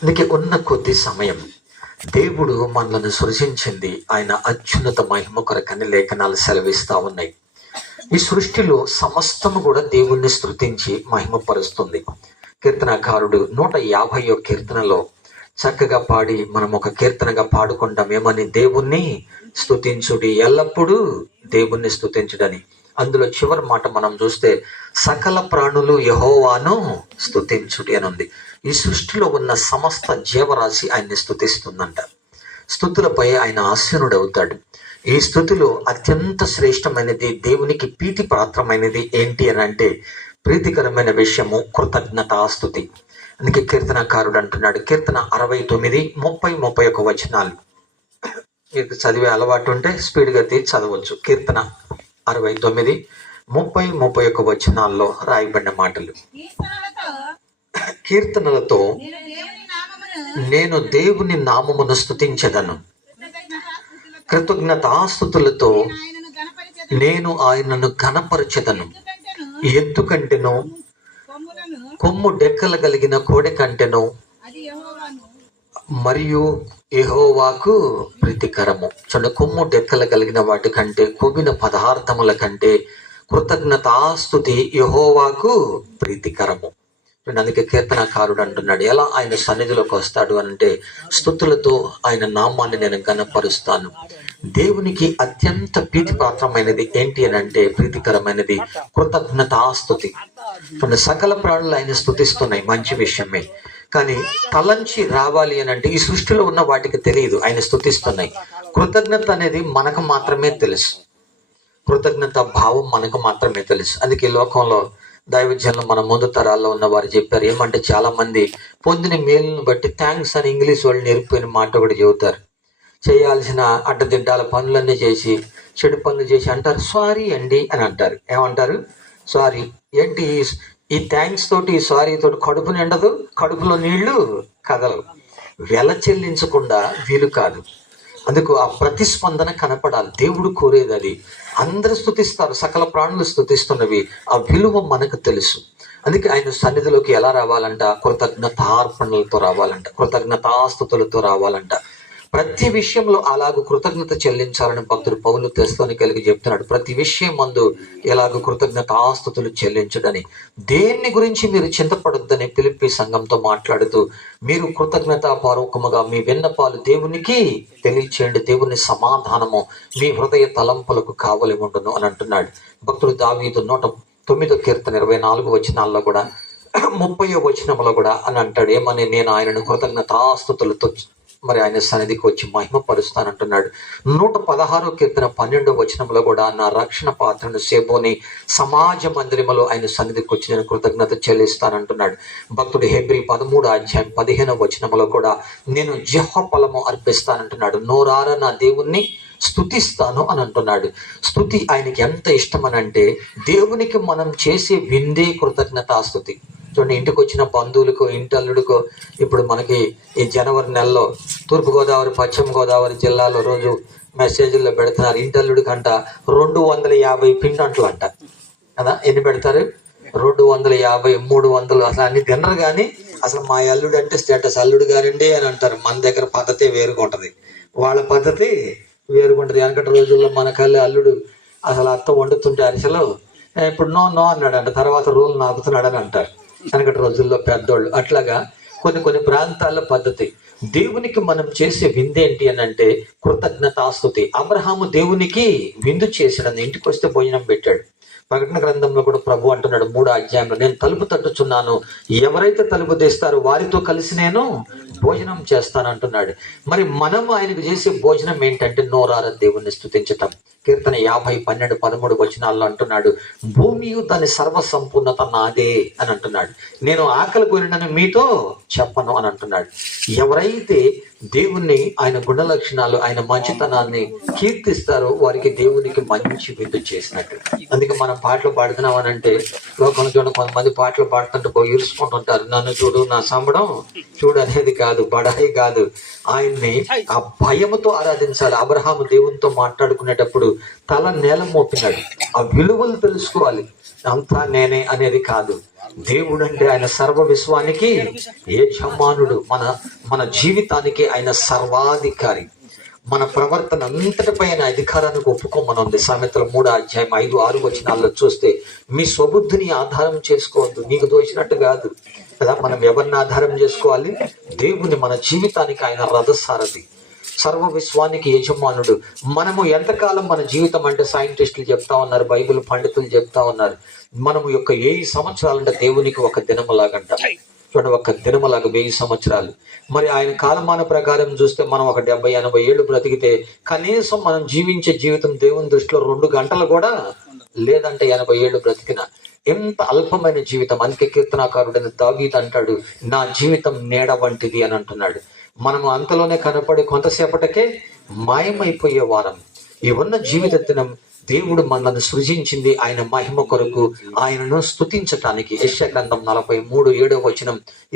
అందుకే ఉన్న కొద్ది సమయం దేవుడు మనలను సృజించింది ఆయన అత్యున్నత మహిమ కొరకని లేఖనాలు సెలవిస్తా ఉన్నాయి. ఈ సృష్టిలో సమస్తము కూడా దేవుణ్ణి స్తుతించి మహిమపరుస్తుంది. కీర్తనకారుడు 150వ కీర్తనలో చక్కగా పాడి మనం ఒక కీర్తనగా పాడుకుంటాం ఏమని, దేవుణ్ణి స్తుతించుడి, ఎల్లప్పుడూ దేవుణ్ణి స్తుతించుడని. అందులో చివరి మాట మనం చూస్తే సకల ప్రాణులు యెహోవాను స్తుతించుడి అని ఉంది. ఈ సృష్టిలో ఉన్న సమస్త జీవరాశి ఆయన్ని స్తుతిస్తుందంట. స్తుతులపై ఆయన ఆసీనుడవుతాడు. ఈ స్తుతిలో అత్యంత శ్రేష్టమైనది, దేవునికి ప్రీతి పాత్రమైనది ఏంటి అని అంటే ప్రీతికరమైన విషయము కృతజ్ఞతాస్తుతి. అందుకే కీర్తనకారుడు అంటున్నాడు, కీర్తన 69, 30, 31 వచనాలు మీకు చదివే అలవాటు ఉంటే స్పీడ్గా తీసి చదవచ్చు. కీర్తన 69, 30, 31 వచనాల్లో రాయబడిన మాటలు. కీర్తనలతో నేను దేవుని నామమును స్తుతించెదను, కృతజ్ఞతాస్తుతులతో నేను ఆయనను ఘనపరచెదను. ఎందుకంటేను కొమ్ము డెక్కలు కలిగిన కోడి కంటెను మరియు యెహోవాకు ప్రీతికరము. చూడండి, కొమ్ము డెక్కలు కలిగిన వాటి కంటే, కొవ్విన పదార్థముల కంటే కృతజ్ఞతాస్తుతి యెహోవాకు ప్రీతికరము. అందుకే కీర్తనకారుడు అంటున్నాడు, ఎలా ఆయన సన్నిధిలోకి వస్తాడు అంటే స్తుతులతో ఆయన నామాన్ని నేను ఘనపరుస్తాను. దేవునికి అత్యంత ప్రీతిపాత్రమైనది ఏంటి అని అంటే ప్రీతికరమైనది కృతజ్ఞతాస్తుతి. సకల ప్రాణులు ఆయన స్తుతిస్తున్నాయి, మంచి విషయమే. కానీ తలంచి రావాలి అని అంటే ఈ సృష్టిలో ఉన్న వాటికి తెలియదు, ఆయన స్తుతిస్తున్నాయి. కృతజ్ఞత అనేది మనకు మాత్రమే తెలుసు, కృతజ్ఞత భావం మనకు మాత్రమే తెలుసు. అందుకే లోకంలో దైవజనులు మన ముందు తరాల్లో ఉన్న వారు చెప్పారు ఏమంటే, చాలా మంది పొందిన మేలును బట్టి థ్యాంక్స్ అని ఇంగ్లీష్ వాళ్ళు నేర్పిపోయిన మాట కూడా చెబుతారు. చేయాల్సిన అడ్డదిడ్డాల పనులన్నీ చేసి, చెడు పనులు చేసి అంటారు సారీ అండి అని అంటారు. ఏమంటారు? సారీ. ఏంటి ఈ థ్యాంక్స్ తోటి, సారీ తోటి కడుపు నిండదు, కడుపులో నీళ్లు కదలవు. వెల చెల్లించకుండా వీలు కాదు. అందుకు ఆ ప్రతిస్పందన కనపడాలి. దేవుడు కోరేది అది. అందరూ స్తుతిస్తారు, సకల ప్రాణులు స్తుతిస్తున్నవి, ఆ విలువ మనకు తెలుసు. అందుకే ఆయన సన్నిధిలోకి ఎలా రావాలంట? కృతజ్ఞతార్పణలతో రావాలంట, కృతజ్ఞతాస్తుతులతో రావాలంట. ప్రతి విషయంలో అలాగూ కృతజ్ఞత చెల్లించాలని భక్తుడు పౌలు తెస్సలోనికైలకు చెప్తున్నాడు. ప్రతి విషయం మందు ఎలాగూ కృతజ్ఞతాస్తుతులు చెల్లించడని. దేన్ని గురించి మీరు చింతపడొద్దని ఫిలిప్పీ సంఘంతో మాట్లాడుతూ మీరు కృతజ్ఞతాపూర్వకముగా మీ విన్నపాలు దేవునికి తెలియచేయండి, దేవుని సమాధానము మీ హృదయ తలంపులకు కావలి ఉండును అని అంటున్నాడు భక్తుడు దావీదు. 109వ కీర్తన 24 వచనాల్లో కూడా 30వ వచనంలో కూడా అని అంటాడు ఏమని, నేను ఆయనను కృతజ్ఞతాస్తుతులతో మరి ఆయన సన్నిధికి వచ్చి మహిమపరుస్తానంటున్నాడు. 116వ కీర్తన 12వ వచనంలో కూడా నా రక్షణ పాత్రను సేబోని సమాజ మందిరములో ఆయన సన్నిధికి వచ్చి నేను కృతజ్ఞత చెల్లిస్తానంటున్నాడు భక్తుడు. హెబ్రీ 13వ అధ్యాయం 15వ వచనంలో కూడా నేను యెహోవా ఫలము అర్పిస్తానంటున్నాడు. నోరారా నా దేవుణ్ణి స్తుతిస్తాను అని అంటున్నాడు. స్తుతి ఆయనకి ఎంత ఇష్టం అని అంటే దేవునికి మనం చేసే విందే కృతజ్ఞతాస్తుతి. చూడండి, ఇంటికి వచ్చిన బంధువులకు, ఇంటల్లుడికో, ఇప్పుడు మనకి ఈ జనవరి నెలలో తూర్పుగోదావరి, పశ్చిమ గోదావరి జిల్లాలో రోజు మెసేజ్ల్లో పెడుతున్నారు, ఇంటల్లుడి కంట 250 పిండంట్లు అంట కదా. ఎన్ని పెడతారు? 250, 300. అసలు అన్ని తినరు. కానీ అసలు మా అల్లుడు అంటే స్టేటస్, అల్లుడు గారండి అని అంటారు. మన దగ్గర పద్ధతి వేరుగా ఉంటుంది, వాళ్ళ పద్ధతి వేరుగా ఉంటుంది. వెనకటి రోజుల్లో మన కళ్ళి అల్లుడు అసలు అత్త వండుతుంటే అరిసెలు ఇప్పుడు నో నో అన్నాడంట, తర్వాత రోజులు నాకుతున్నాడని అంటారు వెనకటి రోజుల్లో పెద్దోళ్ళు. అట్లాగా కొన్ని ప్రాంతాల పద్ధతి. దేవునికి మనం చేసే విందేంటి అని అంటే కృతజ్ఞతాస్తుతి. అబ్రహాము దేవునికి విందు చేశాడని, ఇంటికి వస్తే భోజనం పెట్టాడు. ప్రకటన గ్రంథంలో కూడా ప్రభు అంటున్నాడు 3వ అధ్యాయంలో, నేను తలుపు తట్టుచున్నాను, ఎవరైతే తలుపు తీస్తారో వారితో కలిసి నేను భోజనం చేస్తాను అంటున్నాడు. మరి మనం ఆయనకు చేసే భోజనం ఏంటంటే నోరారా దేవుణ్ణి స్తుతించటం. కీర్తన 50, 12, 13 వచనాల్లో అంటున్నాడు, భూమియు దాని సర్వసంపూర్ణత నాదే అని అంటున్నాడు. నేను ఆకలి కోరినని మీతో చెప్పను అని అంటున్నాడు. ఎవరైతే దేవుణ్ణి, ఆయన గుణ లక్షణాలు, ఆయన మంచితనాన్ని కీర్తిస్తారో వారికి దేవునికి మంచి విందు చేసినట్టు. అందుకే మనం పాటలు పాడుతున్నాం అని అంటే లోకంలో చూడండి, కొంతమంది పాటలు పాడుతుంటే పోయి ఇరుచుకుంటుంటారు. నన్ను చూడు, నా సంబడం చూడు అనేది కాదు, బడాయి కాదు. ఆయన్ని ఆ భయముతో ఆరాధించాలి. అబ్రహాము దేవునితో మాట్లాడుకునేటప్పుడు తల నేల మోపినాడు. ఆ విలువలు తెలుసుకోవాలి. అంతా నేనే అనేది కాదు. దేవుడు అంటే ఆయన సర్వ విశ్వానికి యజమానుడు. మన మన జీవితానికి ఆయన సర్వాధికారి. మన ప్రవర్తన అంతటిపై ఆయన అధికారానికి ఒప్పుకోమనుంది. సామెతల 3:5-6 చూస్తే, మీ స్వబుద్ధిని ఆధారం చేసుకోవద్దు, నీకు దోచినట్టు కాదు కదా. మనం ఎవరిని ఆధారం చేసుకోవాలి? దేవుని. మన జీవితానికి ఆయన రథసారథి, సర్వ విశ్వానికి యజమానుడు. మనము ఎంతకాలం మన జీవితం అంటే సైంటిస్టులు చెప్తా ఉన్నారు, బైబిల్ పండితులు చెప్తా ఉన్నారు, మనము యొక్క 1000 సంవత్సరాలంటే దేవునికి ఒక దినములాగంట. చూడండి, ఒక దినములాగా 1000 సంవత్సరాలు. మరి ఆయన కాలమాన ప్రకారం చూస్తే మనం ఒక 70-80 ఏళ్ళు బ్రతికితే కనీసం మనం జీవించే జీవితం దేవుని దృష్టిలో 2 గంటలు కూడా లేదంటే 80 ఏళ్ళు బ్రతికిన ఎంత అల్పమైన జీవితం. అందుకే కీర్తనాకారుడైన దావీదు అంటాడు, నా జీవితం నీడ వంటిది అని అంటున్నాడు. మనము అంతలోనే కనపడి కొంతసేపటికే మాయమైపోయే వారం. ఈ ఉన్న జీవిత దినం దేవుడు మనల్ని సృజించింది ఆయన మహిమ కొరకు, ఆయనను స్తుతించటానికి. యెషయా గ్రంథం 43:7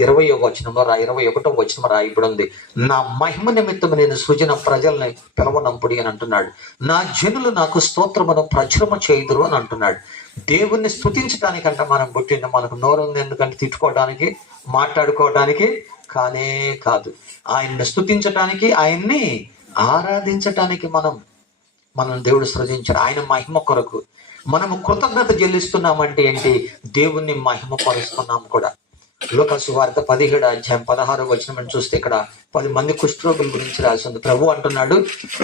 21 రాయబడి ఉంది, నా మహిమ నిమిత్తం నేను సృజన ప్రజల్ని పిలవనంపుడి అని అంటున్నాడు. నా జనులు నాకు స్తోత్రమును ప్రచురము చేయుదురు అని అంటున్నాడు. దేవుణ్ణి స్తుతించడానికంట మనం పుట్టింది. మనకు నోరు ఉంది ఎందుకంటే తిట్టుకోవడానికి, మాట్లాడుకోవడానికి కానే కాదు. ఆయన్ని స్తుతించటానికి, ఆయన్ని ఆరాధించటానికి మనం దేవుడు సృజించాడు. ఆయన మహిమ కొరకు మనము కృతజ్ఞత చెల్లిస్తున్నామంటే ఏంటి? దేవుణ్ణి మహిమ పరుస్తున్నాం కూడా. లూకా సువార్త 17:16 చూస్తే ఇక్కడ 10 మంది కుష్ఠరోగుల గురించి రాసింది. ప్రభు అంటున్నాడు,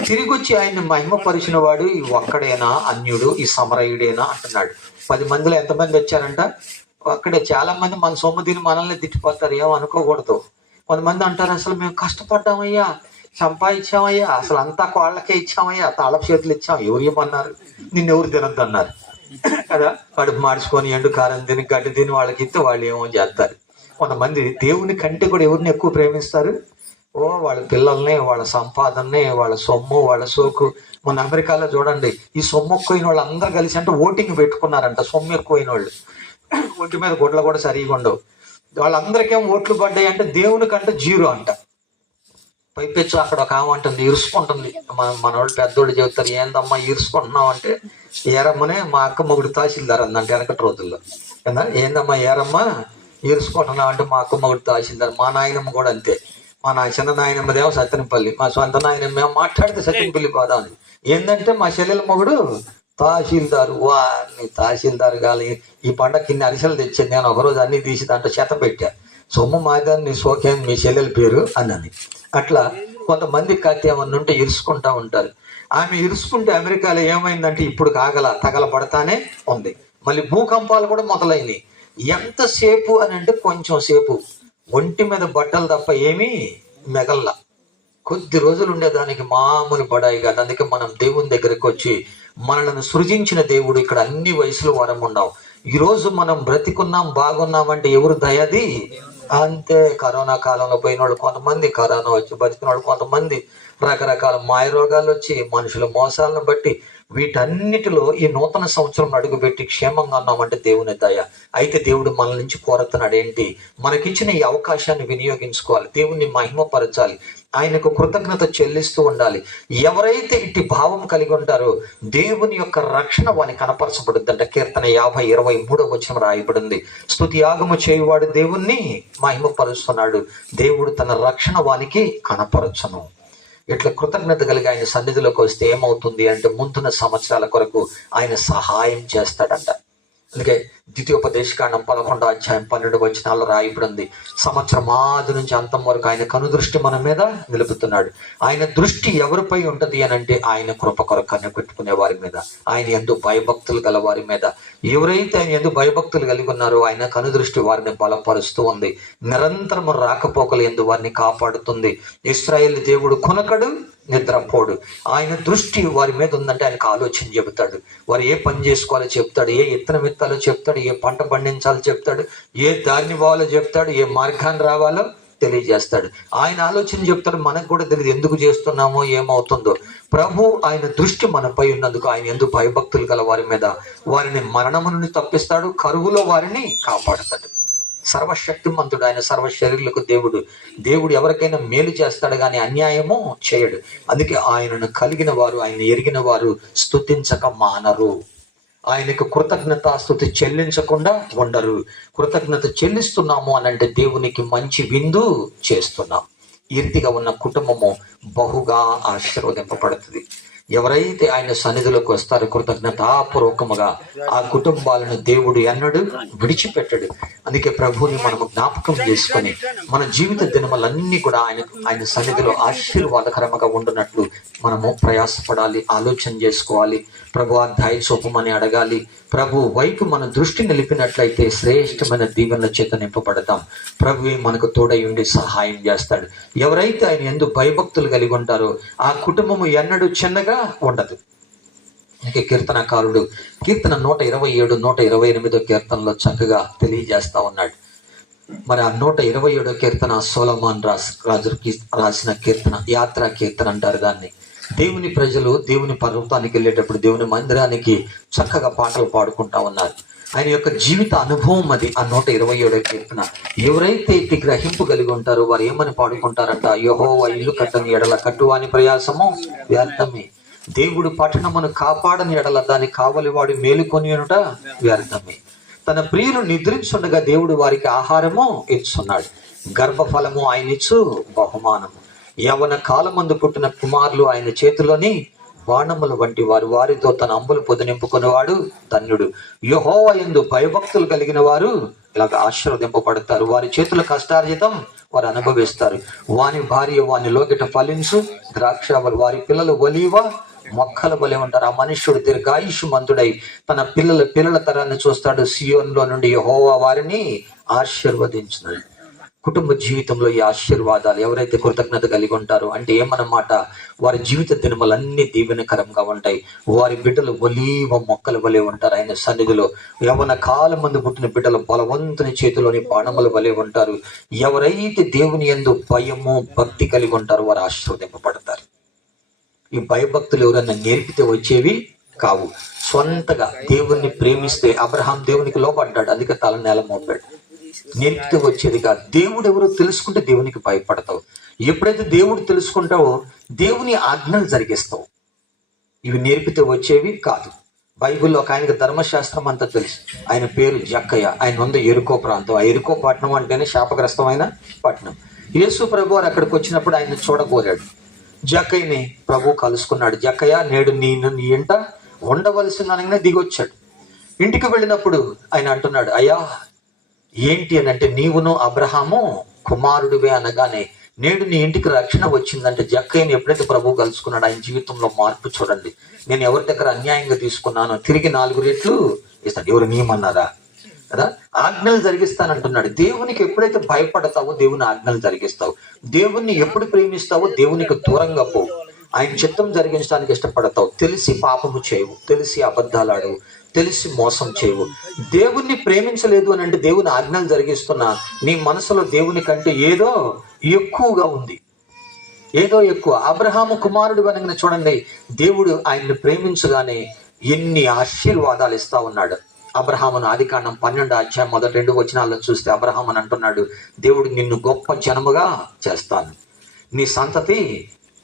తిరిగి వచ్చి ఆయన్ని మహిమ పరిచిన వాడు ఈ ఒక్కడేనా అన్యుడు, ఈ సమరయుడేనా అంటున్నాడు. 10 మందిలో ఎంతమంది వచ్చారంట? అక్కడే. చాలా మంది మన సొమ్ము తిని మనల్ని తిట్టిపోతారు, ఏమనుకోకూడదు. కొంతమంది అంటారు, అసలు మేము కష్టపడ్డామయ్యా, సంపాదించామయ్యా, అసలు అంతా కోళ్ళకే ఇచ్చామయ్యా, తాళపు చేతులు ఇచ్చాం, ఎవరు ఏమన్నారు, నిన్నెవరు తినద్దు అన్నారు కదా. కడుపు మార్చుకొని ఎండు కారం తిని గడ్డి తిని వాళ్ళకి ఇస్తే వాళ్ళు ఏమో చేస్తారు. కొంతమంది దేవుని కంటే కూడా ఎవరిని ఎక్కువ ప్రేమిస్తారు? వాళ్ళ పిల్లల్ని, వాళ్ళ సంపాదనని, వాళ్ళ సొమ్ము, వాళ్ళ సోకు. మన అమెరికాలో చూడండి, ఈ సొమ్ము ఎక్కువైన వాళ్ళు అందరూ కలిసి అంటే ఓటింగ్ పెట్టుకున్నారంట. సొమ్ము ఎక్కువైన వాళ్ళు ఒంటి మీద గుడ్లు కూడా సరిగా ఉండవు. వాళ్ళందరికేం ఓట్లు పడ్డాయి అంటే దేవుని కంటే 0 అంట. పైపెచ్చు అక్కడ ఒక ఆమె అంటుంది, ఈర్చుకుంటుంది. మన వాళ్ళు పెద్దోళ్ళు చెబుతారు, ఏందమ్మా ఈర్చుకుంటున్నావు అంటే, ఏరమ్మనే మా అక్క మొగుడు తహసీల్దార్ అందంటే వెనకటి రోజుల్లో కదా. ఏందమ్మా ఏరమ్మా ఈర్చుకుంటున్నావు అంటే, మా అక్క మొగుడు తహసీల్దార్. మా నాయనమ్మ కూడా అంతే. మా చిన్న నాయనమ్మదేమో సత్తెనపల్లి, మా సొంత నాయనమ్మ మాట్లాడితే సత్తెనపల్లి పోదా అని. ఏంటంటే మా చెల్లెల మొగుడు తహసీల్దారు. వారిని తహసీల్దార్ కాలి ఈ పండగకి ఇన్ని అరిసెలు తెచ్చింది, నేను ఒకరోజు అన్ని తీసి దాంట్లో చెత్త పెట్టా, సొమ్ము మాదాన్ని సోకేన్ మీ చెల్లెల పేరు అన్నది. అట్లా కొంతమంది కత్తి ఏమన్నా ఉంటే ఇరుసుకుంటా ఉంటారు. ఆమె ఇరుసుకుంటే అమెరికాలో ఏమైందంటే ఇప్పుడు తగలబడతానే ఉంది. మళ్ళీ భూకంపాలు కూడా మొదలైనవి. ఎంతసేపు అని అంటే కొంచెం సేపు ఒంటి మీద బట్టలు తప్ప ఏమీ మెగల్లా. కొద్ది రోజులు ఉండేదానికి మామూలు పడాయి కాదు. అందుకే మనం దేవుని దగ్గరికి వచ్చి, మనల్ని సృజించిన దేవుడు ఇక్కడ అన్ని వయసులో వరం ఉన్నాం. ఈరోజు మనం బ్రతికున్నాం, బాగున్నామంటే ఎవరు దయది అంతే. కరోనా కాలంలో పోయిన వాళ్ళు కొంతమంది, కరోనా వచ్చి బతికిన వాళ్ళు కొంతమంది, రకరకాల మాయ రోగాలు వచ్చి, మనుషుల మోసాలను బట్టి, వీటన్నిటిలో ఈ నూతన సంవత్సరం అడుగుపెట్టి క్షేమంగా ఉన్నామంటే దేవుని దయ. అయితే దేవుడు మన నుంచి కోరుతున్నాడు ఏంటి? మనకిచ్చిన ఈ అవకాశాన్ని వినియోగించుకోవాలి, దేవుణ్ణి మహిమపరచాలి, ఆయనకు కృతజ్ఞత చెల్లిస్తూ ఉండాలి. ఎవరైతే ఇట్టి భావం కలిగి ఉంటారో దేవుని యొక్క రక్షణ వానికి కనపరచబడుద్దంట. కీర్తన 50:23 రాయబడింది, స్తుతి యాగము చేయువాడు దేవుణ్ణి మహిమపరుస్తున్నాడు, దేవుడు తన రక్షణ వానికి కనపరచను. ఇట్లా కృతజ్ఞత కలిగి ఆయన సన్నిధిలోకి వస్తే ఏమవుతుంది అంటే, ముందున్న సంవత్సరాల కొరకు ఆయన సహాయం చేస్తాడంట. అందుకే ద్వితీయోపదేశకాండం 11:12 రాయబడింది, సంవత్సరం ఆది నుంచి అంతం వరకు ఆయన కనుదృష్టి మన మీద నిలుపుతున్నాడు. ఆయన దృష్టి ఎవరిపై ఉంటది అని అంటే, ఆయన కృప కొరకు కనిపెట్టుకునే వారి మీద, ఆయన యందు భయభక్తులు గల వారి మీద. ఎవరైతే ఆయన యందు భయభక్తులు కలిగి ఉన్నారో ఆయన కనుదృష్టి వారిని బలపరుస్తూ ఉంది. నిరంతరము రాకపోకలు యందు వారిని కాపాడుతుంది. ఇశ్రాయేలు దేవుడు కొనకడు, నిద్రపోడు. ఆయన దృష్టి వారి మీద ఉందంటే ఆయనకు ఆలోచన చెబుతాడు. వారు ఏ పని చేసుకోవాలో చెప్తాడు, ఏ ఇత్తనం విత్తాలో చెప్తాడు, ఏ పంట పండించాలో చెప్తాడు, ఏ దారిని పోవాలో చెప్తాడు, ఏ మార్గాన్ని రావాలో తెలియజేస్తాడు. ఆయన ఆలోచన చెప్తాడు. మనకు కూడా తెలియదు ఎందుకు చేస్తున్నామో, ఏమవుతుందో. ప్రభు ఆయన దృష్టి మనపై ఉన్నందుకు ఆయన ఎందుకు భయభక్తులు గల వారి మీద వారిని మరణము నుండి తప్పిస్తాడు, కరువులో వారిని కాపాడుతాడు. సర్వశక్తిమంతుడు ఆయన, సర్వశరీరులకు దేవుడు ఎవరికైనా మేలు చేస్తాడు కానీ అన్యాయము చేయడు. అందుకే ఆయనను కలిగిన వారు, ఆయన ఎరిగిన వారు స్తుతించక మానరు. ఆయనకు కృతజ్ఞతాస్తుతి చెల్లించకుండా ఉండరు. కృతజ్ఞత చెల్లిస్తున్నాము అనంటే దేవునికి మంచి విందు చేస్తున్నాం. ఈ రీతిగా ఉన్న కుటుంబము బహుగా ఆశీర్వదింపబడుతుంది. ఎవరైతే ఆయన సన్నిధిలోకి వస్తారో కృతజ్ఞతాపూర్వకముగా ఆ కుటుంబాలను దేవుడు ఎన్నడూ విడిచిపెట్టడు. అందుకే ప్రభువుని మనము జ్ఞాపకం చేసుకొని మన జీవిత దినములన్నీ కూడా ఆయన సన్నిధిలో ఆశీర్వాదకరంగా ఉండునట్లు మనము ప్రయాసపడాలి, ఆలోచన చేసుకోవాలి. ప్రభు దయ చూపమని అడగాలి. ప్రభు వైపు మన దృష్టి నిలిపినట్లయితే శ్రేష్టమైన దీవెనల చేత నింపబడతాం. ప్రభువే మనకు తోడై ఉండి సహాయం చేస్తాడు. ఎవరైతే ఆయన యందు భయభక్తులు కలిగి ఉంటారో ఆ కుటుంబము ఎన్నడూ చిన్నగా ఉండదు. అందుకే కీర్తనకారుడు కీర్తన 127, 128 కీర్తనలో చక్కగా తెలియజేస్తా ఉన్నాడు. మరి ఆ 127 కీర్తన సొలొమోను రాజుకి రాసిన కీర్తన, యాత్రా కీర్తన అంటారు దాన్ని. దేవుని ప్రజలు దేవుని పర్వతానికి వెళ్ళేటప్పుడు దేవుని మందిరానికి చక్కగా పాటలు పాడుకుంటా ఉన్నారు. ఆయన యొక్క జీవిత అనుభవం అది. ఆ 127 కీర్తన ఎవరైతే ఇటు గ్రహింపు కలిగి ఉంటారో వారు ఏమని పాడుకుంటారంట? యెహోవా ఇల్లు కట్టని ఎడల కట్టువాని ప్రయాసము వ్యర్థమే, దేవుడు పట్టణమును కాపాడని ఎడల దాని కావలివాడు మేలుకొని అనుట వ్యర్థమే. తన ప్రియులు నిద్రించుండగా దేవుడు వారికి ఆహారము ఇచ్చున్నాడు, గర్భఫలము ఆయన ఇచ్చు బహుమానము. యవన కాలమందు పుట్టిన కుమారులు ఆయన చేతిలోని బాణముల వంటి వారు, వారితో తన అంబులు పొదనింపుకునేవాడు ధన్యుడు. యెహోవా యందు భయభక్తులు కలిగిన వారు ఇలాగ ఆశీర్వదింపబడతారు. వారి చేతుల కష్టార్జితం వారు అనుభవిస్తారు. వాని భార్య వాని లోగిట ఫలించు ద్రాక్ష, వారి పిల్లలు ఒలీవ మొక్కల వలె ఉంటారు. ఆ మనుష్యుడు దీర్ఘాయుష్మంతుడై తన పిల్లల తరాన్ని చూస్తాడు. సియోనులో నుండి యెహోవా వారిని ఆశీర్వదించున్నాడు. కుటుంబ జీవితంలో ఈ ఆశీర్వాదాలు ఎవరైతే కృతజ్ఞత కలిగి ఉంటారో అంటే ఏమన్నమాట? వారి జీవిత దినములన్నీ దీవెనకరంగా ఉంటాయి. వారి బిడ్డలు ఒలీవ మొక్కల వలె ఉంటారు ఆయన సన్నిధిలో. యవన కాలం మందు పుట్టిన బిడ్డలు బలవంతుని చేతిలోని బాణముల వలె ఉంటారు. ఎవరైతే దేవుని యందు భయము భక్తి కలిగి ఉంటారో వారు ఆశీర్వదింపబడతారు. ఈ భయభక్తులు ఎవరైనా నేర్పితే వచ్చేవి కావు. సొంతగా దేవుణ్ణి ప్రేమిస్తే అబ్రహాం దేవునికి లోపడ్డాడు, అందుకే తల నేల మోపాడు. నేర్పితే వచ్చేది కాదు. దేవుడు ఎవరో తెలుసుకుంటే దేవునికి భయపడతావు. ఎప్పుడైతే దేవుడు తెలుసుకుంటావో దేవుని ఆజ్ఞలు జరిగిస్తావు. ఇవి నేర్పితే వచ్చేవి కాదు. బైబిల్లో ఒక ఆయనకు ధర్మశాస్త్రం అంతా తెలుసు. ఆయన పేరు జక్కయ్య. ఆయన ఉంది ఎరుకో ప్రాంతం. ఆ ఎరుకో పట్టణం అంటేనే శాపగ్రస్తమైన పట్టణం. యేసు ప్రభు వారు అక్కడికి వచ్చినప్పుడు ఆయన చూడకోరాడు. జక్కయ్యని ప్రభు కలుసుకున్నాడు. జక్కయ్య నేడు నేను నీ ఇంట ఉండవలసిందనగానే దిగొచ్చాడు. ఇంటికి వెళ్ళినప్పుడు ఆయన అంటున్నాడు, అయ్యా ఏంటి అని అంటే, నీవును అబ్రహాము కుమారుడివే అనగానే నేడు నీ ఇంటికి రక్షణ వచ్చిందంటే జక్కయ్యని ఎప్పుడైతే ప్రభు కలుసుకున్నాడు ఆయన జీవితంలో మార్పు చూడండి. నేను ఎవరి దగ్గర అన్యాయంగా తీసుకున్నానో తిరిగి 4 రెట్లు ఇస్తాను. ఎవరు నీమన్నారా కదా? ఆజ్ఞలు జరిగిస్తానంటున్నాడు. దేవునికి ఎప్పుడైతే భయపడతావో దేవుని ఆజ్ఞలు జరిగిస్తావు. దేవుణ్ణి ఎప్పుడు ప్రేమిస్తావో దేవునికి దూరంగా పోవు. ఆయన చిత్తం జరిగించడానికి ఇష్టపడతావు. తెలిసి పాపము చేయవు, తెలిసి అబద్ధాలు ఆడవు, తెలిసి మోసం చేయవు. దేవుణ్ణి ప్రేమించలేదు అని అంటే దేవుని ఆజ్ఞలు జరిగిస్తున్నా నీ మనసులో దేవుని కంటే ఏదో ఎక్కువగా ఉంది, ఏదో ఎక్కువ. అబ్రహాము కుమారుడు అనగానే చూడండి, దేవుడు ఆయన్ని ప్రేమించగానే ఎన్ని ఆశీర్వాదాలు ఇస్తా ఉన్నాడు. అబ్రహామును ఆదికాండం 12వ అధ్యాయం మొదటి 2 వచనాల్లో చూస్తే అబ్రహామును అంటున్నాడు, దేవుడు నిన్ను గొప్ప జనముగా చేస్తాను, నీ సంతతి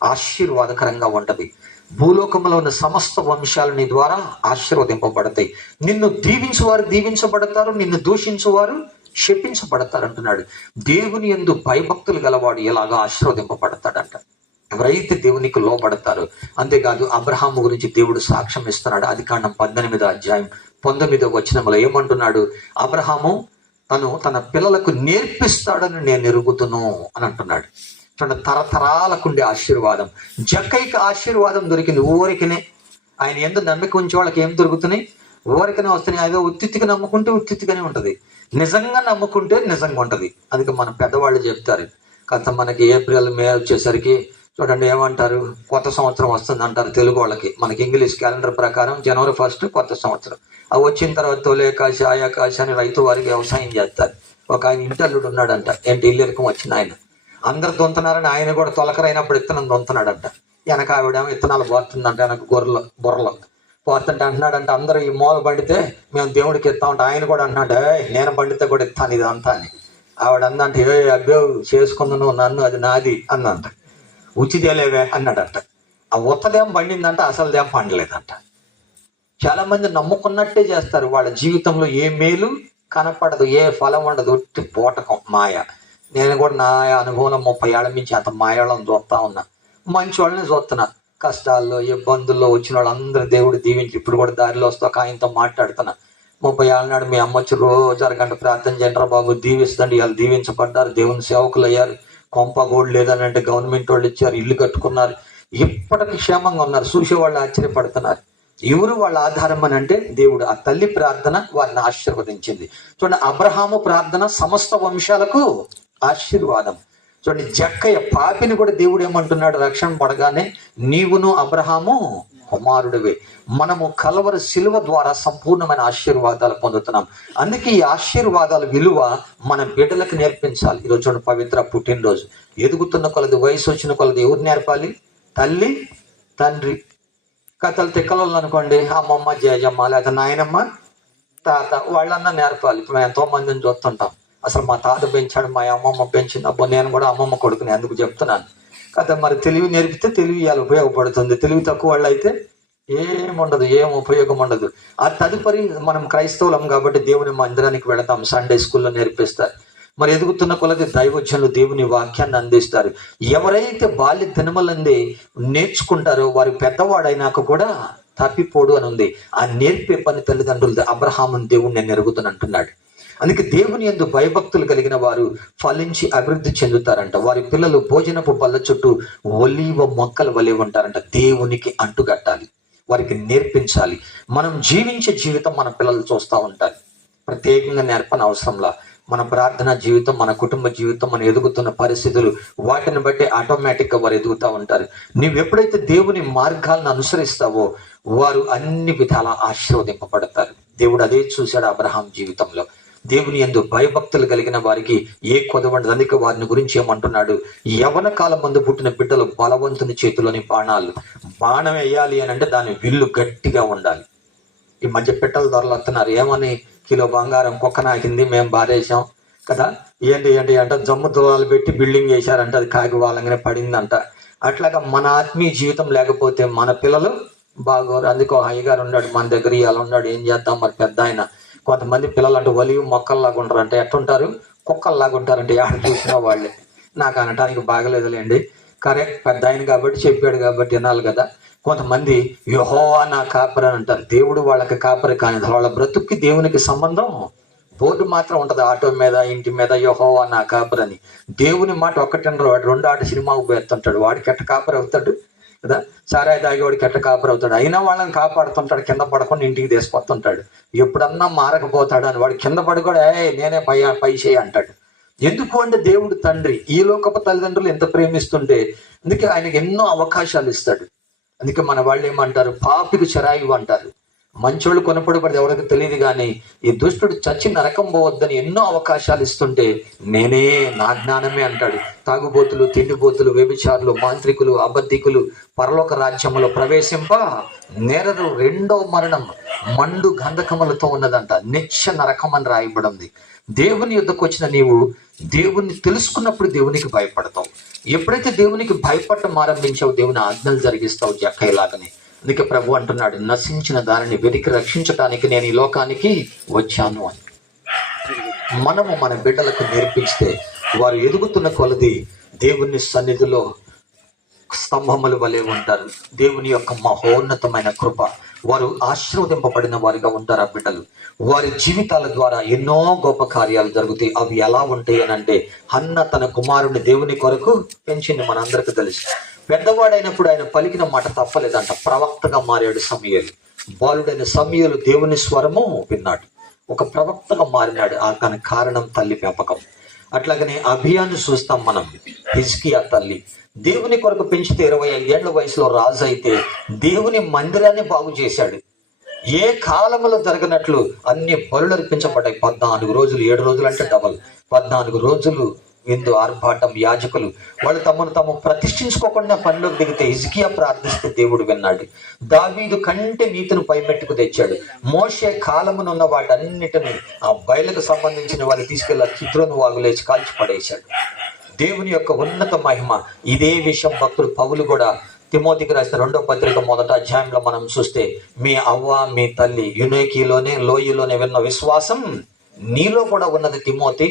ఆశీర్వాదకరంగా ఉంటది, భూలోకంలో ఉన్న సమస్త వంశాలు నీ ద్వారా ఆశీర్వదింపబడతాయి, నిన్ను దీవించువారు దీవించబడతారు, నిన్ను దూషించువారు శపించబడతారు అంటున్నాడు. దేవుని యందు భయభక్తులు గలవాడు ఎలాగా ఆశీర్వదింపబడతాడంట. ఎవరైతే దేవునికి లోబడతారో. అంతేకాదు అబ్రహాము గురించి దేవుడు సాక్ష్యం ఇస్తున్నాడు. ఆదికాండం 18వ అధ్యాయం 19వ వచనంలో ఏమంటున్నాడు? అబ్రహాము తన పిల్లలకు నేర్పిస్తాడని నేను ఎరుగుతును అని అంటున్నాడు. తరతరాలకుండే ఆశీర్వాదం. జక్కయ్యకి ఆశీర్వాదం దొరికింది ఊరికనే. ఆయన ఎందు నమ్మిక ఉంచే వాళ్ళకి ఏం దొరుకుతున్నాయి? ఊరికనే వస్తున్నాయి. అదే ఉత్తిగా నమ్ముకుంటే ఉత్తిగానే ఉంటది, నిజంగా నమ్ముకుంటే నిజంగా ఉంటది. అందుకే మన పెద్దవాళ్ళు చెప్తారు కాస్త మనకి ఏప్రిల్ మే వచ్చేసరికి చూడండి ఏమంటారు, కొత్త సంవత్సరం వస్తుంది అంటారు తెలుగు వాళ్ళకి. మనకి ఇంగ్లీష్ క్యాలెండర్ ప్రకారం జనవరి 1 కొత్త సంవత్సరం. అవి వచ్చిన తర్వాత తొలేకాశ ఆయాకాశ అని రైతు వారికి వ్యవసాయం చేస్తారు. ఒక ఆయన ఇంటల్లుడు ఉన్నాడంట, ఏంటి ఇల్లెరకం వచ్చిన ఆయన. అందరు దొంతున్నారని ఆయన కూడా తొలకరైనప్పుడు ఇత్తనం దొంతున్నాడంట. వెనక ఆవిడేమో ఇత్తనాలు పోతుందంట, వెనక బుర్రలో పోతుంటే అంటున్నాడంట, అందరూ ఈ మూల బండితే మేము దేవుడికి ఇస్తామంటే ఆయన కూడా అంటున్నాడు, నేను బండితే కూడా ఇస్తాను ఇది అంతా అని. ఆవిడ అందంటే అబ్బో చేసుకుంది నువ్వు నన్ను, అది నాది అందంట. ఉచిదేలేవే అన్నాడంట. ఆ ఉత్తదేం పండిందంట, అసలుదేం పండలేదంట. చాలా మంది నమ్ముకున్నట్టే చేస్తారు, వాళ్ళ జీవితంలో ఏ మేలు కనపడదు, ఏ ఫలం ఉండదు, ఒట్టి పోటకం, మాయ. నేను కూడా నా అనుభవంలో 30 ఏళ్ల నుంచి అంత మాయాలను చూస్తా ఉన్నా. మంచి వాళ్ళని చూస్తున్నా, కష్టాల్లో ఇబ్బందుల్లో వచ్చిన వాళ్ళందరూ దేవుడు దీవించి ఇప్పుడు కూడా దారిలో వస్తా ఆయనతో మాట్లాడుతున్నా. 30 ఏళ్ళ నాడు మీ అమ్మ వచ్చి రోజు అరగంట ప్రార్థన చేయండి బాబు, దీవిస్తుందండి. వాళ్ళు దీవించబడ్డారు, దేవుని సేవకులు అయ్యారు. కొంప గోడు లేదని అంటే గవర్నమెంట్ వాళ్ళు ఇచ్చారు, ఇల్లు కట్టుకున్నారు, ఇప్పటికి క్షేమంగా ఉన్నారు. చూసే వాళ్ళు ఆశ్చర్యపడుతున్నారు. ఎవరు వాళ్ళ ఆధారం అని అంటే దేవుడు. ఆ తల్లి ప్రార్థన వారిని ఆశీర్వదించింది. చూడండి, అబ్రహాము ప్రార్థన సమస్త వంశాలకు ఆశీర్వాదం. చూడండి, జక్కయ్య పాపిని కూడా దేవుడు ఏమంటున్నాడు రక్షణ పడగానే, నీవును అబ్రహాము కుమారుడివే. మనము కలవరి శిలువ ద్వారా సంపూర్ణమైన ఆశీర్వాదాలు పొందుతున్నాం. అందుకే ఈ ఆశీర్వాదాల విలువ మన బిడ్డలకు నేర్పించాలి. ఈరోజు చూడండి, పవిత్ర పుట్టినరోజు ఎదుగుతున్న కొలది, వయసు వచ్చిన కొలది ఎవరు నేర్పాలి? తల్లి, తండ్రి. కథలు తిక్కలు అనుకోండి, అమ్మమ్మ, జేజమ్మ, లేదా నాయనమ్మ, తాత, వాళ్ళన్నా నేర్పాలి. ఇప్పుడు ఎంతో మందిని చూస్తుంటాం, అసలు మా తాత పెంచాడు, మా అమ్మమ్మ పెంచింది, అబ్బో నేను కూడా అమ్మమ్మ కొడుకుని ఎందుకు చెప్తున్నాను కదా. మరి తెలివి నేర్పితే తెలివి ఇవాళ ఉపయోగపడుతుంది. తెలివి తక్కువ వాళ్ళు అయితే ఏముండదు, ఏం ఉపయోగం ఉండదు. ఆ తదుపరి మనం క్రైస్తవులం కాబట్టి దేవుని మందిరానికి వెళతాం, సండే స్కూల్లో నేర్పిస్తారు. మరి ఎదుగుతున్న కొలది దైవజనులు దేవుని వాక్యాన్ని అందిస్తారు. ఎవరైతే బాల్య దినములందే నేర్చుకుంటారో వారు పెద్దవాడైనాక కూడా తప్పిపోడు అని ఉంది. ఆ నేర్పే పని తల్లిదండ్రులు. అబ్రహామును దేవుడు నేను ఎరుగుతానంటున్నాడు. అందుకే దేవుని యందు భయభక్తులు కలిగిన వారు ఫలించి అభివృద్ధి చెందుతారంట. వారి పిల్లలు భోజనపు బల్ల చుట్టూ ఒలీవ మొక్కల వలె ఉంటారంట. దేవునికి అంటుగట్టాలి, వారికి నేర్పించాలి. మనం జీవించే జీవితం మన పిల్లలు చూస్తూ ఉంటారు. ప్రత్యేకంగా నేర్పని అవసరంలా మన ప్రార్థనా జీవితం, మన కుటుంబ జీవితం, మన ఎదుగుతున్న పరిస్థితులు, వాటిని బట్టి ఆటోమేటిక్గా వారు ఎదుగుతూ ఉంటారు. నువ్వు ఎప్పుడైతే దేవుని మార్గాలను అనుసరిస్తావో వారు అన్ని విధాలా ఆశీర్వదింపబడతారు. దేవుడు అదే చూశాడు అబ్రహాం జీవితంలో. దేవుని యందు భయభక్తులు కలిగిన వారికి ఏ కొదవండదు. అందుకే వారిని గురించి ఏమంటున్నాడు? యవన కాలం ముందు పుట్టిన బిడ్డలు బలవంతుని చేతిలోని బాణాలు. బాణం వేయాలి అని అంటే దాని విల్లు గట్టిగా ఉండాలి. ఈ మధ్య పిట్టల ధరలు వస్తున్నారు, ఏమని కిలో బంగారం కుక్క నాకింది, మేము బారేసాం కదా, ఏంటి అంటే జమ్ము దూరాలు పెట్టి బిల్డింగ్ వేశారంట, అది కాకి వాళ్ళంగానే పడిందంట. అట్లాగా మన ఆత్మీయ జీవితం లేకపోతే మన పిల్లలు బాగోరు. అందుకో అయ్యగారు ఉన్నాడు మన దగ్గర, ఇలా ఉన్నాడు, ఏం చేద్దాం మరి పెద్ద ఆయన. కొంతమంది పిల్లలు అంటే ఒలివి మొక్కల్లాగా ఉంటారు, అంటే ఎట్టుంటారు, కుక్కల్లాగా ఉంటారంటే ఆడ చూసినా వాళ్ళే. నాకు అనటానికి బాగలేదులేండి, కరెక్ట్, పెద్ద ఆయన కాబట్టి చెప్పాడు కాబట్టి వినాలి కదా. కొంతమంది యెహోవా నా కాపరి అని అంటారు. దేవుడు వాళ్ళకి కాపరి కానీ వాళ్ళ బ్రతుక్కి దేవునికి సంబంధం. బోర్డు మాత్రం ఉంటుంది ఆటో మీద, ఇంటి మీద, యెహోవా నా కాపరి అని. దేవుని మాట ఒక్కటండ్రు, వాడు 2 ఆట సినిమాకు పోతుంటాడు, వాడికి ఎట్ట కాపరి అవుతాడు కదా. సారాయి తాగేవాడికి ఎట్ట కాపరి అవుతాడు. అయినా వాళ్ళని కాపాడుతుంటాడు, కింద పడకుండా ఇంటికి తీసుకొస్తుంటాడు. ఎప్పుడన్నా మారకపోతాడు అని వాడు కింద పడి కూడా నేనే పై చేయి అంటాడు. ఎందుకు అంటే దేవుడు తండ్రి. ఈ లోకపు తల్లిదండ్రులు ఎంత ప్రేమిస్తుంటే అందుకే ఆయనకి ఎన్నో అవకాశాలు ఇస్తాడు. అందుకే మన వాళ్ళు ఏమంటారు, పాపికి చెరాయి అంటారు. మంచోళ్ళు కొనపడబడి ఎవరికి తెలియదు కానీ ఈ దుష్టుడు చచ్చి నరకం పోవద్దని ఎన్నో అవకాశాలు ఇస్తుంటే నేనే, నా జ్ఞానమే అంటాడు. తాగుబోతులు, తిండిబోతులు, వ్యభిచారులు, మాంత్రికులు, అబద్ధికులు పరలోక రాజ్యములో ప్రవేశింప నేరరు. 2వ మరణం మండు గంధకములతో ఉన్నదంట, నిత్య నరకం అని రాయబడింది. దేవుని యుద్ధకు వచ్చిన నీవు దేవుణ్ణి తెలుసుకున్నప్పుడు దేవునికి భయపడతావు. ఎప్పుడైతే దేవునికి భయపడటం ఆరంభించావు దేవుని ఆజ్ఞలు జరిగిస్తావు జక్కయ్యలాగానే. అందుకే ప్రభు అంటున్నాడు, నశించిన దానిని వెతికి రక్షించడానికి నేను ఈ లోకానికి వచ్చాను అని. మనము మన బిడ్డలకు నేర్పిస్తే వారు ఎదుగుతున్న కొలది దేవుని సన్నిధిలో స్తంభముల వలె ఉంటారు. దేవుని యొక్క మహోన్నతమైన కృప, వారు ఆశీర్వదింపబడిన వారిగా ఉంటారు. ఆ బిడ్డలు వారి జీవితాల ద్వారా ఎన్నో గొప్ప కార్యాలు జరుగుతాయి. అవి ఎలా ఉంటాయి అని అంటే, హన్న తన కుమారుని దేవుని కొరకు పెంచింది, మనందరికీ తెలుసు. పెద్దవాడైనప్పుడు ఆయన పలికిన మాట తప్పలేదంట. ప్రవక్తగా మారాడు సమూయేలు. బాలుడైన సమూయేలు దేవుని స్వరము విన్నాడు, ఒక ప్రవక్తగా మారినాడు. ఆ కారణం తల్లి పెంపకం. అట్లాగనే అభియాన్ని చూస్తాం మనం. హిజ్కియా తల్లి దేవుని కొరకు పెంచితే 25 ఏళ్ల వయసులో రాజు అయితే దేవుని మందిరాన్ని బాగు చేశాడు. ఏ కాలంలో జరగనట్లు అన్ని బలులు అర్పించబడ్డాయి. 14 రోజులు, 7 రోజులు అంటే డబల్, 14 రోజులు విందు, ఆర్భాటం. యాజకులు వాళ్ళు తమను ప్రతిష్ఠించుకోకుండా పనిలోకి దిగితే హిజ్కియా ప్రార్థిస్తే దేవుడు విన్నాడు. దావీదు కంటే నీతిని పైమెట్టుకు తెచ్చాడు. మోషే కాలమునున్న వాటన్నిటిని ఆ బయలుకు సంబంధించిన వాళ్ళు తీసుకెళ్ళి కిద్రోను వాగులేసి కాల్చి పడేశాడు. దేవుని యొక్క ఉన్నత మహిమ. ఇదే విషయం భక్తుడు పౌలు కూడా తిమోతికి రాసిన 2వ పత్రిక 1వ అధ్యాయంలో మనం చూస్తే, మీ అవ్వ మీ తల్లి యునేకిలోనే లోయలోనే విన్న విశ్వాసం నీలో కూడా ఉన్నది తిమోతి,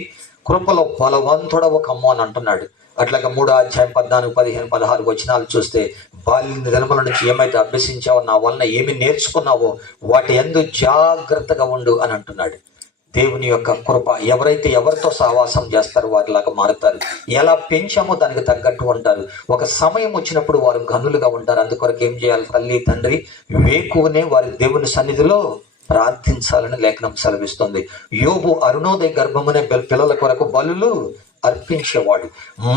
కృపలో బలవంతుడవు కమ్ము అని అంటున్నాడు. అట్లాగా 3వ అధ్యాయం 14, 15, 16 వచనాలు చూస్తే, బాల్య దినముల నుంచి ఏమైతే అభ్యసించావో, నా వలన ఏమి నేర్చుకున్నావో వాటి యందు జాగ్రత్తగా ఉండు అని అంటున్నాడు. దేవుని యొక్క కృప, ఎవరైతే ఎవరితో సహవాసం చేస్తారో వారిలాగా మారుతారు. ఎలా పెంచామో దానికి తగ్గట్టు ఉంటారు. ఒక సమయం వచ్చినప్పుడు వారు గనులుగా ఉంటారు. అందుకొరకు ఏం చేయాలి? తల్లి తండ్రి వేకువనే వారి దేవుని సన్నిధిలో ప్రార్థించాలని లేఖనం సెలవిస్తుంది. యోబు అరుణోదయ గర్భమునే పిల్లల కొరకు బలులు అర్పించేవాడు.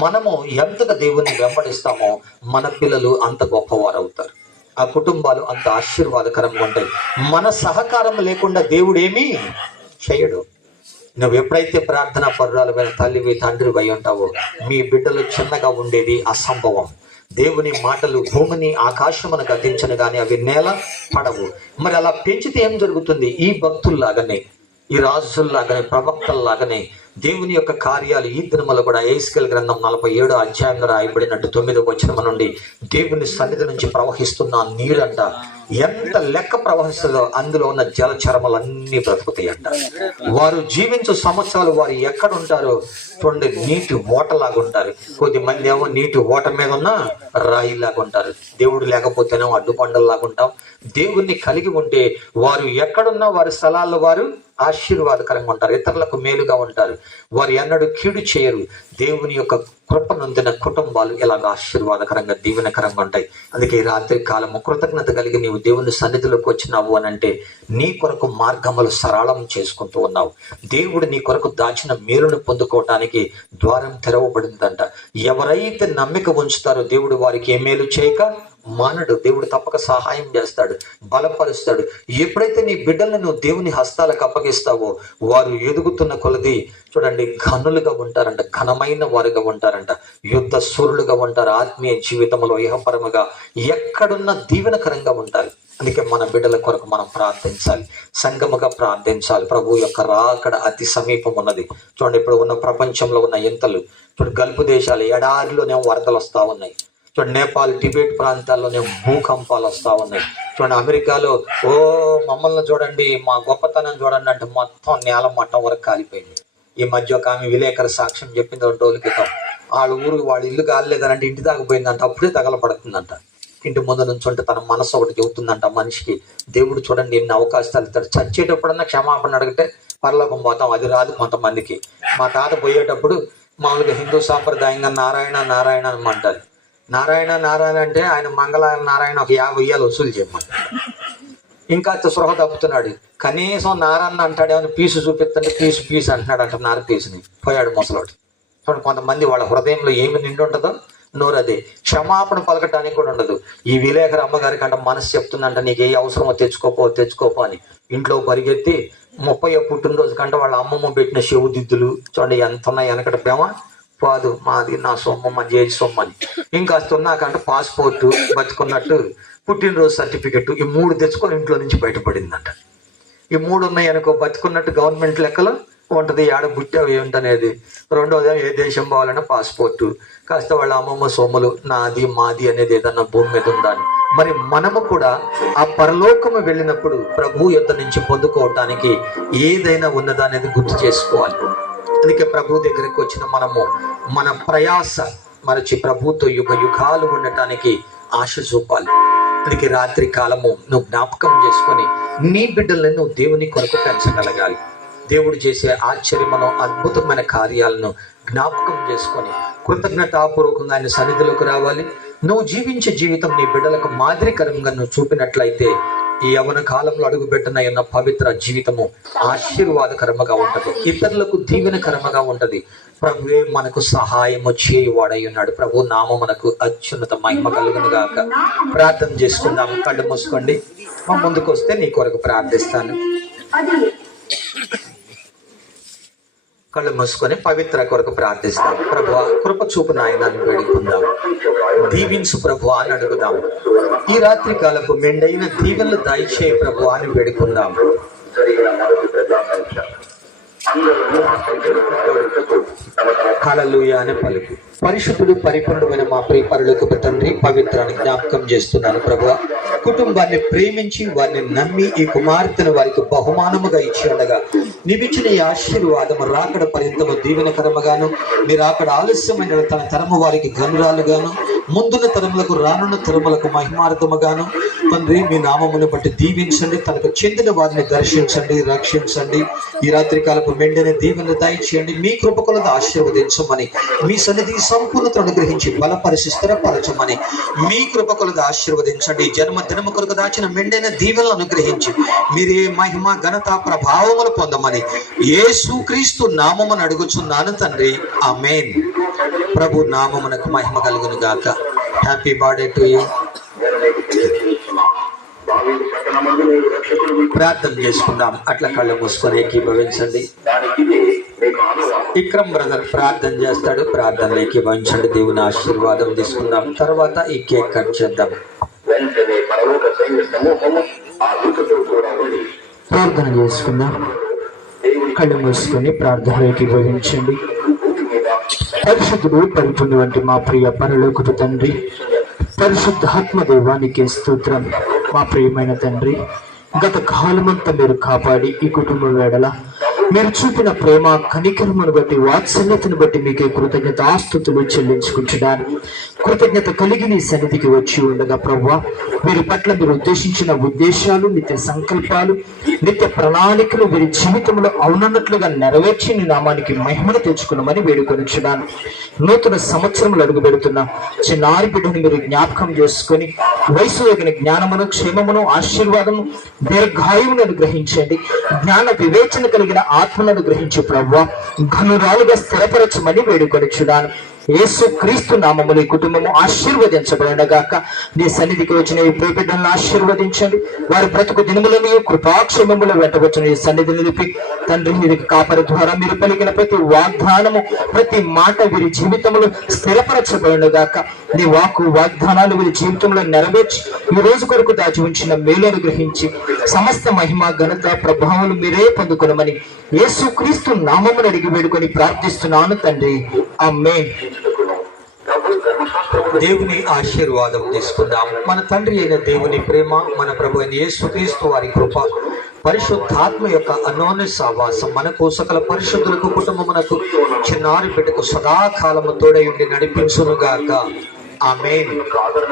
మనము ఎంతగా దేవుణ్ణి వెంబడిస్తామో మన పిల్లలు అంత గొప్పవారు అవుతారు. ఆ కుటుంబాలు అంత ఆశీర్వాదకరంగా ఉంటాయి. మన సహకారం లేకుండా దేవుడు ఏమీ చేయడు. నువ్వు ఎప్పుడైతే ప్రార్థన పరురాలమైన తల్లివి తండ్రివి అయి ఉంటావో, మీ బిడ్డలు చిన్నగా ఉండేది అసంభవం. దేవుని మాటలు భూమిని ఆకాశమును గతించను కానీ అవి నేల పడవు. మరి అలా పెంచితే ఏం జరుగుతుంది? ఈ భక్తుల్లాగానే, ఈ రాజుల్లాగానే, ప్రవక్తల్లాగానే దేవుని యొక్క కార్యాలు ఈ దినములో కూడా ఎహెజ్కేలు గ్రంథం 47వ అధ్యాయంలో రాయబడినట్టు 9వ వచనం నుండి, దేవుని సన్నిధి నుంచి ప్రవహిస్తున్న నీరంట ఎంత లెక్క ప్రవహిస్తుందో అందులో ఉన్న జలచరములన్నీ బ్రతుకుతాయంట. వారు జీవించు సంవత్సరాలు వారు ఎక్కడ ఉంటారో చూడండి, నీటి ఓటలాగా ఉంటారు. కొద్దిమంది ఏమో నీటి ఓట మీద ఉన్న రాయిలాగా ఉంటారు. దేవుడు లేకపోతేనేమో అడ్డుపండల్లాగా ఉంటాం. దేవుణ్ణి కలిగి ఉంటే వారు ఎక్కడున్నా వారి స్థలాల్లో వారు ఆశీర్వాదకరంగా ఉంటారు, ఇతరులకు మేలుగా ఉంటారు. వారు ఎన్నడూ కీడు చేయరు. దేవుని యొక్క కృప నొందిన కుటుంబాలు ఇలాగ ఆశీర్వాదకరంగా దీవెనకరంగా ఉంటాయి. అందుకే ఈ రాత్రి కాలము కృతజ్ఞత కలిగి నీవు దేవుని సన్నిధిలోకి వచ్చినావు అని అంటే, నీ కొరకు మార్గములు సరళం చేసుకుంటూ ఉన్నావు. దేవుడు నీ కొరకు దాచిన మేలును పొందుకోవటానికి ద్వారం తెరవబడిందంట. ఎవరైతే నమ్మిక ఉంచుతారో దేవుడు వారికి ఏ మేలు చేయక మానడు. దేవుడు తప్పక సహాయం చేస్తాడు, బలపరుస్తాడు. ఎప్పుడైతే నీ బిడ్డలను నువ్వు దేవుని హస్తాలకు అప్పగిస్తావో వారు ఎదుగుతున్న కొలది చూడండి ఘనులుగా ఉంటారంట, ఘనమైన వారుగా ఉంటారంట, యుద్ధ సూరులుగా ఉంటారు. ఆత్మీయ జీవితంలో ఇహపరముగా ఎక్కడున్న దీవెనకరంగా ఉంటారు. అందుకే మన బిడ్డల కొరకు మనం ప్రార్థించాలి, సంగముగా ప్రార్థించాలి. ప్రభు యొక్క రాకడ అతి సమీపం ఉన్నది. చూడండి, ఇప్పుడు ఉన్న ప్రపంచంలో ఉన్న ఎంతలు చూడండి, గల్ఫ్ దేశాలు ఎడారిలోనే వరదలు వస్తూ ఉన్నాయి. చూడండి, నేపాల్ టిబెట్ ప్రాంతాల్లోనే భూకంపాలు వస్తూ ఉన్నాయి. చూడండి, అమెరికాలో మమ్మల్ని చూడండి, మా గొప్పతనం చూడండి అంటే మొత్తం నేల మట్టం వరకు కాలిపోయింది. ఈ మధ్య ఒక ఆమె విలేకరు సాక్ష్యం చెప్పింది 2 రోజుల క్రితం. వాళ్ళ ఇల్లు కాలేదనంటే ఇంటి దాకా పోయిందంట, అప్పుడే తగలపడుతుందంట. ఇంటి ముందు నుంచి ఉంటే తన మనసు ఒకటి చెబుతుందంట మనిషికి. దేవుడు చూడండి ఎన్ని అవకాశాలు ఇస్తాడు. చచ్చేటప్పుడన్నా క్షమాపణ అడిగితే పరలోకం పోతాం, అది రాదు కొంతమందికి. మా తాత పోయేటప్పుడు మామూలుగా హిందూ సాంప్రదాయంగా నారాయణ నారాయణ అని అంటారు. నారాయణ నారాయణ అంటే ఆయన మంగళ నారాయణ ఒక 50 ఏళ్ళు వసూలు చేయమంటారు. ఇంకా సృహ తప్పుతున్నాడు. కనీసం నారాయణ అంటాడేమని పీసు చూపిస్తుంటే పీసు అంటున్నాడు అంట. నార పీసుని పోయాడు ముసలోడు. చూడండి, కొంతమంది వాళ్ళ హృదయంలో ఏమి నిండి ఉంటుందో నోరు అదే. క్షమాపణ పలకటానికి కూడా ఉండదు. ఈ విలేకరు అమ్మగారికి అంట మనసు చెప్తుందంట, నీకు ఏ అవసరమో తెచ్చుకోపో అని. ఇంట్లో పరిగెత్తి 30వ పుట్టినరోజు కంటే వాళ్ళ అమ్మమ్మ పెట్టిన చెవు దిద్దులు చూడండి ఎంత ఉన్నాయి. వెనకట ప్రేమ పాదు మాది నా సొమ్మ మా జేజి సొమ్మని. ఇంకా ఉన్నాకంటే పాస్పోర్టు, బతుకున్నట్టు పుట్టినరోజు సర్టిఫికెట్, ఈ 3 తెచ్చుకొని ఇంట్లో నుంచి బయటపడిందంట. ఈ 3 ఉన్నాయి అనుకో, బతుకున్నట్టు గవర్నమెంట్ లెక్కలో ఉంటుంది. ఏడ పుట్టావు ఏంటనేది. రెండోది ఏ దేశం పోవాలన్నా పాస్పోర్టు, కాస్త వాళ్ళ అమ్మమ్మ సొమ్ములు, నాది మాది అనేది ఏదన్నా భూమి మీద ఉండాలి. మరి మనము కూడా ఆ పరలోకము వెళ్ళినప్పుడు ప్రభు యొద్ద నుంచి పొందుకోవటానికి ఏదైనా ఉన్నదా అనేది గుర్తు చేసుకోవాలి. అందుకే ప్రభు దగ్గరికి వచ్చిన మనము మన ప్రయాస మరచి ప్రభుతో యుగాలు ఉండటానికి ఆశ చూపాలి. అందుకే రాత్రి కాలము నువ్వు జ్ఞాపకం చేసుకొని నీ బిడ్డలను నువ్వు దేవుని కొరకు పెంచగలగాలి. దేవుడు చేసే ఆశ్చర్యమైన అద్భుతమైన కార్యాలను జ్ఞాపకం చేసుకొని కృతజ్ఞతాపూర్వకంగా ఆయన సన్నిధిలోకి రావాలి. నువ్వు జీవించే జీవితం నీ బిడ్డలకు మాదిరికరంగా నువ్వు చూపినట్లయితే ఈ యవ్వన కాలంలో అడుగుపెట్టిన పవిత్ర జీవితము ఆశీర్వాదకరముగా ఉంటది, ఇతరులకు దీవెనకరముగా ఉంటది. ప్రభువే మనకు సహాయము చేయువాడై ఉన్నాడు. ప్రభు నామము మనకు అత్యున్నత మహిమ కలుగును గాక. ప్రార్థన చేసుకుందాం. కళ్ళు మూసుకోండి. మా ముందుకు వస్తే నీ కొరకు ప్రార్థిస్తాను. కళ్ళు మూసుకొని పవిత్ర కొరకు ప్రార్థిస్తాం. ప్రభు కృప చూపు నాయనాన్ని వేడుకుందాం. దీవించు ప్రభు అని అడుగుదాం. ఈ రాత్రి కాలపు మెండైన దీవెనలు దయచేయి ప్రభు అని వేడుకుందాం. హల్లెలూయా అని పలుకు. పరిశుద్ధుడు పరిపూర్ణమైన మా ప్రియ పరలోకపు తండ్రి, పవిత్రాన్ని జ్ఞాపకం చేస్తున్నాను ప్రభువా. కుటుంబాన్ని ప్రేమించి వారిని నమ్మి ఈ కుమార్తెను వారికి బహుమానముగా ఇచ్చి ఉండగా నీవిచ్చిన ఈ ఆశీర్వాదము రాకడ పర్యంతము దీవెనకరముగాను, మీరు అక్కడ ఆలస్యమైన తన తరము వారికి గనురాలుగాను, ముందున్న తరములకు రానున్న తరములకు మహిమార్థముగాను తండ్రి మీ నామమును బట్టి దీవించండి. తనకు చెందిన వారిని దర్శించండి, రక్షించండి. ఈ రాత్రి కాలపు మెండని దీవెన దయచేయండి. మీ కృపకులను ఆశీర్వదించమని, మీ సన్నిధి సంపూర్ణతను అనుగ్రహించి బలపరిచి స్థిరపరచమని, మీ కృపకులను ఆశీర్వదించండి. జన్మదినము కొరకు దాచిన మెండైన దీవెనలు అనుగ్రహించి మీరే మహిమ ఘనత ప్రభావములు పొందమని యేసుక్రీస్తు నామమును అడుగుచున్నాను తండ్రి, ఆమేన్. ప్రభు నామమునకు మహిమ కలుగును గాక. Happy birthday to you. ప్రార్థన చేసుకుందాం. అట్లా కళ్ళు మూసుకొని ఏకీభవించండి. విక్రమ్ బ్రదర్ ప్రార్థన చేస్తాడు, ప్రార్థనలు ఏకీభవించండి. దేవుని ఆశీర్వాదం తీసుకుందాం. తర్వాత ఈ కేక్ కట్ చేద్దాం. ప్రార్థన చేసుకుందాం. కళ్ళు మూసుకొని ప్రార్థన ఏకీభవించండి. పరిశుద్ధుడు పరిపూర్ణ వంటి మా ప్రియ పరలోకపు తండ్రి, పరిశుద్ధాత్మ దేవానికి స్తోత్రం. మా ప్రియమైన తండ్రి, గత కాలమంతా మీరు కాపాడి ఈ కుటుంబం వేడల మీరు చూపిన ప్రేమ కనికరమును బట్టి, వాత్సల్యతను బట్టి మీకే కృతజ్ఞత ఆస్తుతులు చెల్లించుకుంటున్నాను. కృతజ్ఞత కలిగి నీ సన్నిధికి వచ్చి ఉండగా ప్రభువా, వీరి పట్ల మీరు ఉద్దేశించిన ఉద్దేశాలు, నిత్య సంకల్పాలు, నిత్య ప్రణాళికలు వీరి జీవితంలో అవునన్నట్లుగా నెరవేర్చి నీ నామానికి మహిమను తెచ్చుకున్నామని వేడుకొనిచున్నాను. నూతన సంవత్సరములు అడుగు పెడుతున్న చిన్నారి బిడ్డను మీరు జ్ఞాపకం చేసుకొని వయసు తగిన జ్ఞానమును, క్షేమమును, ఆశీర్వాదము, దీర్ఘాయువును అనుగ్రహించండి. జ్ఞాన వివేచన కలిగిన ఆత్మలను గ్రహించి ప్రభువా ఘనురాలుగా స్థిరపరచమని వేడుకొనిచున్నాను. యేసు క్రీస్తు నామములు ఈ కుటుంబము ఆశీర్వదించబడగాక. నీ సన్నిధికి వచ్చిన ఈ ప్రియ బిడ్డలను ఆశీర్వదించండి. వారి బ్రతుకు దినములను కృపాక్షేమములు వెంటవచ్చిన ఈ సన్నిధిని నిలిపి తండ్రి, వీరికి కాపరి ద్వారా మీరు పలికిన ప్రతి వాగ్దానము, ప్రతి మాట వీరి జీవితంలో స్థిరపరచబడగాక. నీ వాక్కు వాగ్దానాలు వీరి జీవితంలో నెరవేర్చి ఈ రోజు కొరకు దాచి ఉంచిన మేలును గ్రహించి సమస్త మహిమ ఘనత ప్రభావాలు మీరే పొందుకునమని యేసు క్రీస్తు నామమును అడిగి వేడుకొని ప్రార్థిస్తున్నాను తండ్రి, ఆమేన్. దేవుని ఆశీర్వాదం తీసుకుందాం. మన తండ్రి అయిన దేవుని ప్రేమ, మన ప్రభు అయిన యేసుక్రీస్తు వారి కృప, పరిశుద్ధాత్మ యొక్క అన్యోన్య సహవాసం మనకు సకల పరిశుద్ధులకు కుటుంబమునకు చిన్నారి బిడ్డకు సదాకాలము తోడై ఉండి నడిపించునుగాక. ఆమేన్.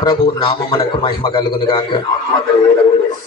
ప్రభు నామమునకు మహిమ కలుగునుగాక.